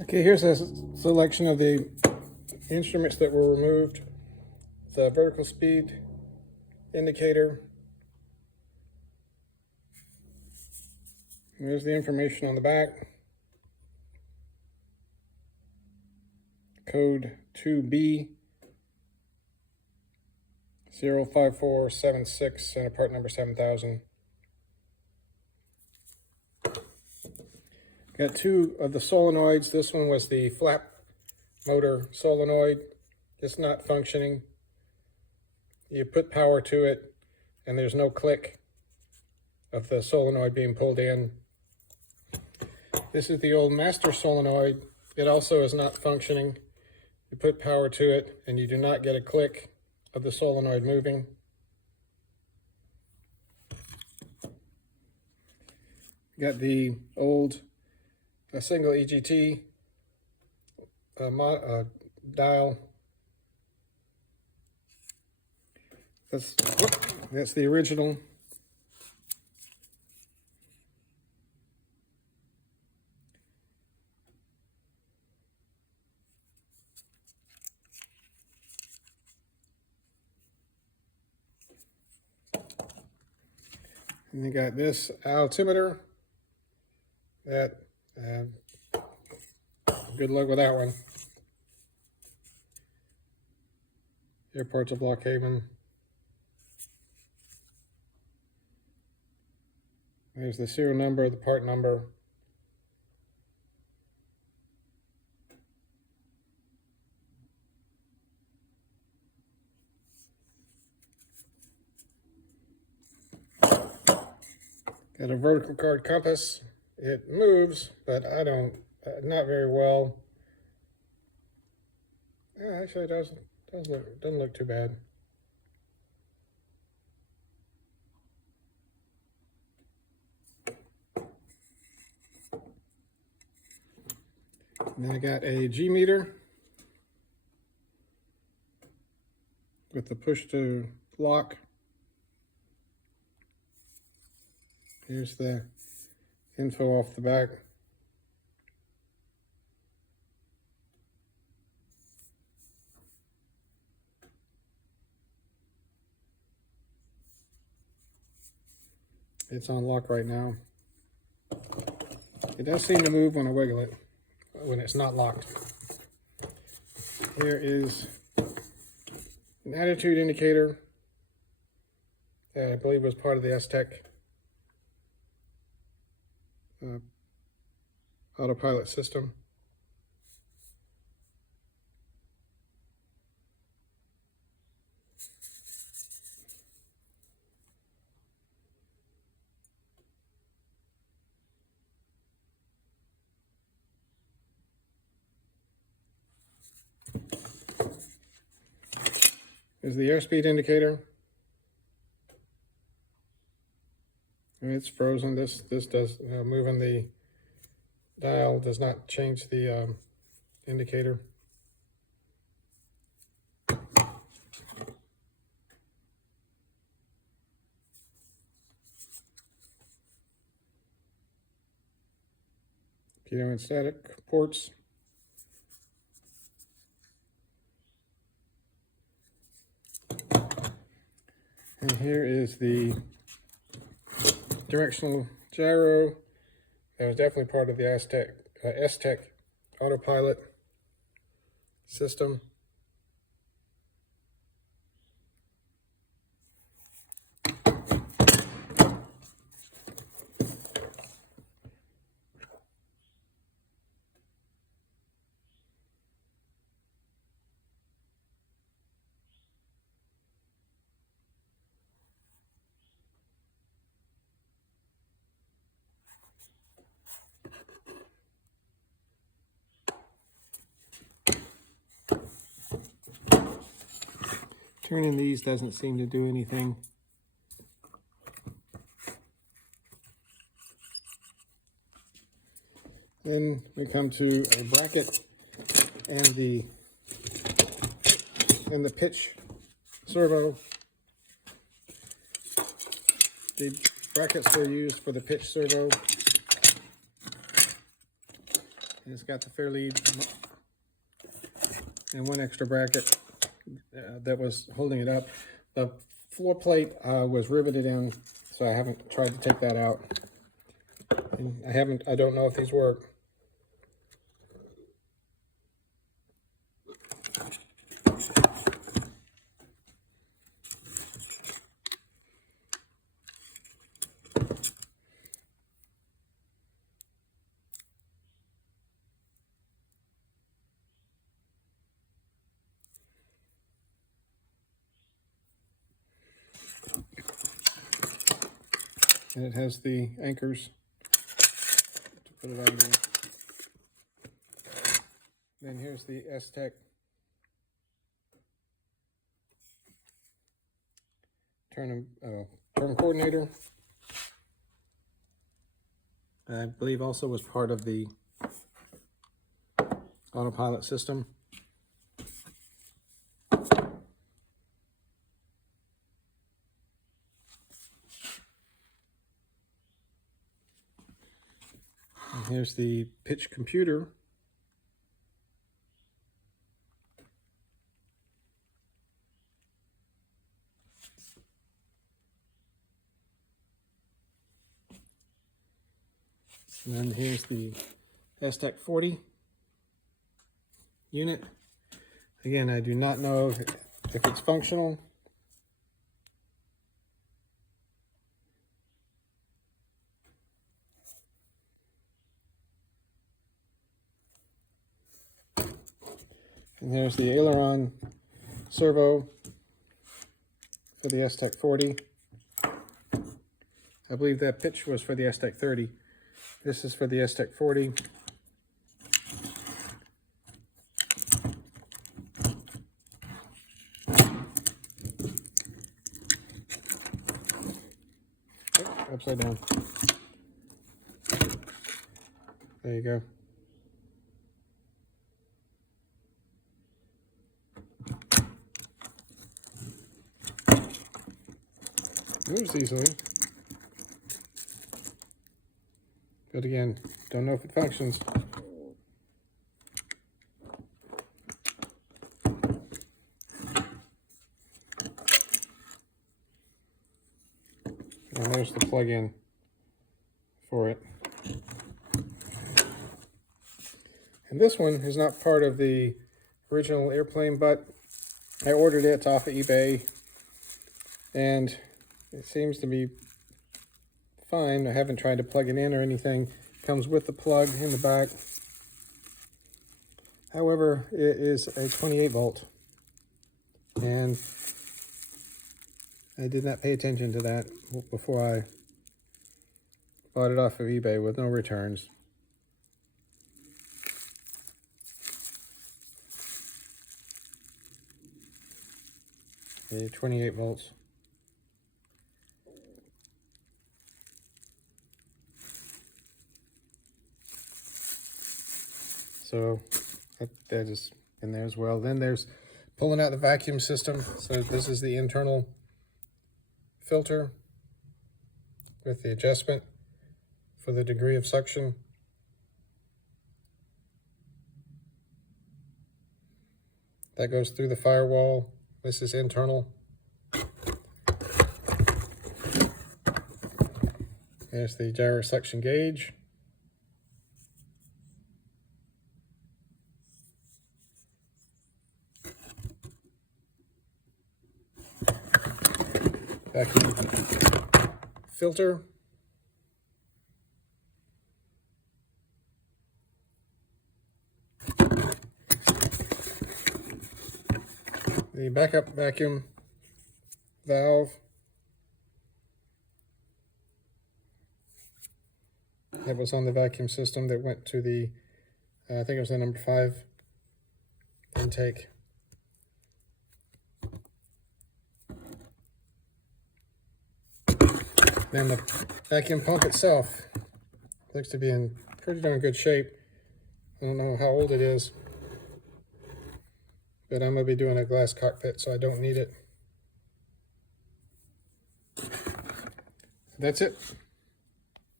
Okay, here's a selection of the instruments that were removed. The vertical speed indicator. There's the information on the back. Code 2B 05476 and a part number 7000. Got two of the solenoids. This one was the flap motor solenoid. It's not functioning. You put power to it and there's no click of the solenoid being pulled in. This is the old master solenoid. It also is not functioning. You put power to it and you do not get a click of the solenoid moving. Got the old single EGT dial. That's the original. And you got this altimeter. That good luck with that one. Airports of Blockhaven. There's the serial number, the part number. Got a vertical card compass. It moves, but I don't, not very well. Yeah, actually it doesn't look too bad. And then I got a G meter with the push to lock. Here's the info off the back. It's on lock right now. It does seem to move when I wiggle it, when it's not locked. Here is an attitude indicator that I believe was part of the S-Tech autopilot system. Is the airspeed indicator. And it's frozen. This does moving the dial does not change the indicator. Piano and static ports. And here is the directional gyro. That was definitely part of the S-Tech autopilot system. Turning these doesn't seem to do anything. Then we come to a bracket and the pitch servo. The brackets were used for the pitch servo. And it's got the fair lead and one extra bracket that was holding it up. The floor plate was riveted in, so I haven't tried to take that out. And I don't know if these work. And it has the anchors to put it under. Then here's the S-Tech turn coordinator. I believe also was part of the autopilot system. And here's the pitch computer. And then here's the S-Tech 40 unit. Again, I do not know if it's functional. And there's the aileron servo for the S-Tech 40. I believe that pitch was for the S-Tech 30. This is for the S-Tech 40. Oh, upside down. There you go. Moves easily. But again, don't know if it functions. And there's the plug-in for it. And this one is not part of the original airplane, but I ordered it off of eBay, and it seems to be fine. I haven't tried to plug it in or anything. It comes with the plug in the back. However, it is a 28 volt, and I did not pay attention to that before I bought it off of eBay with no returns. Okay, 28 volts. So that is in there as well. Then there's pulling out the vacuum system. So this is the internal filter with the adjustment for the degree of suction. That goes through the firewall. This is internal. There's the gyro suction gauge. Vacuum filter. The backup vacuum valve. That was on the vacuum system that went to the, I think it was the number 5 intake. Then the vacuum pump itself looks to be in pretty darn good shape. I don't know how old it is, but I'm going to be doing a glass cockpit, so I don't need it. That's it.